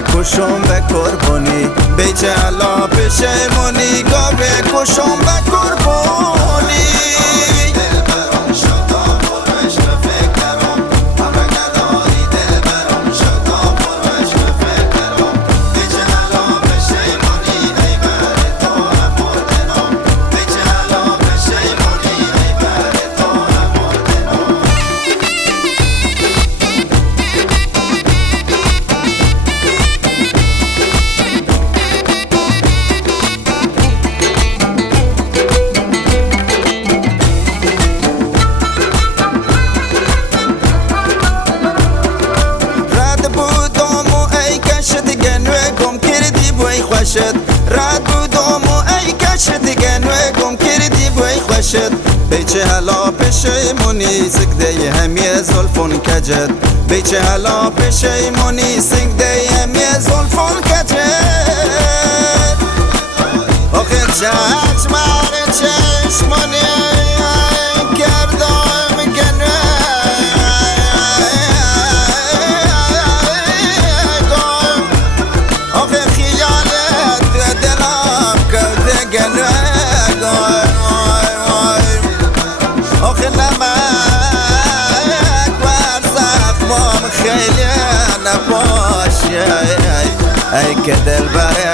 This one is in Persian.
گاوه کشم به قربانی بیچه علا پشیمونی گاوه کشم به قربانی رد بودم و ای کشت گنوه گم کردی بوی خوشت بیچه هلا پشیمونی سکده همی زلفون کجد بیچه هلا پشیمونی سکده همی زلفون کجد آخه چشمار چشمانی کردم گنوه آخه خیلی نباشه ای که دل بره